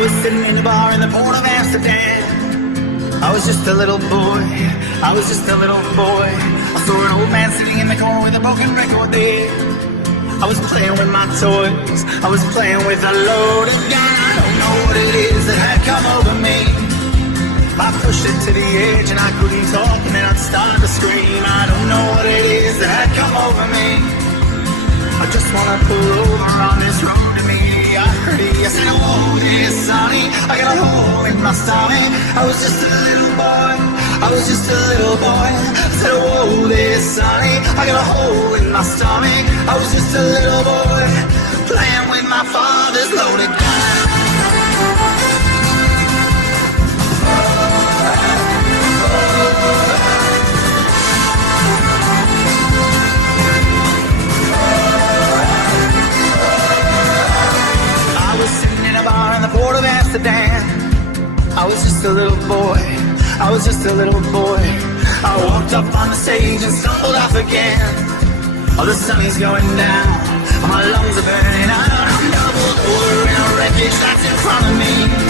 was sitting in the bar in the port of Amsterdam. I was just a little boy, I was just a little boy. I saw an old man sitting in the corner with a broken record there. I was playing with my toys, I was playing with a loaded gun. I don't know what it is that had come over me. I pushed it to the edge and I couldn't talk, and then I'd start to scream. I don't know what it is that had come over me. I just wanna pull over on this road to mediocrity. I said, oh, dear Sonny, I got a hole in my stomach. I was just a little boy, I was just a little boy. I said, whoa, dear Sonny, I got a hole in my stomach. I was just a little boy, playing with my father's loaded gun. In the port of Amsterdam, I was just a little boy, I was just a little boy. I walked up on the stage and stumbled off again. Oh, the sun is going down, my lungs are burning out. I'm doubled over in a wreckage that's in front of me.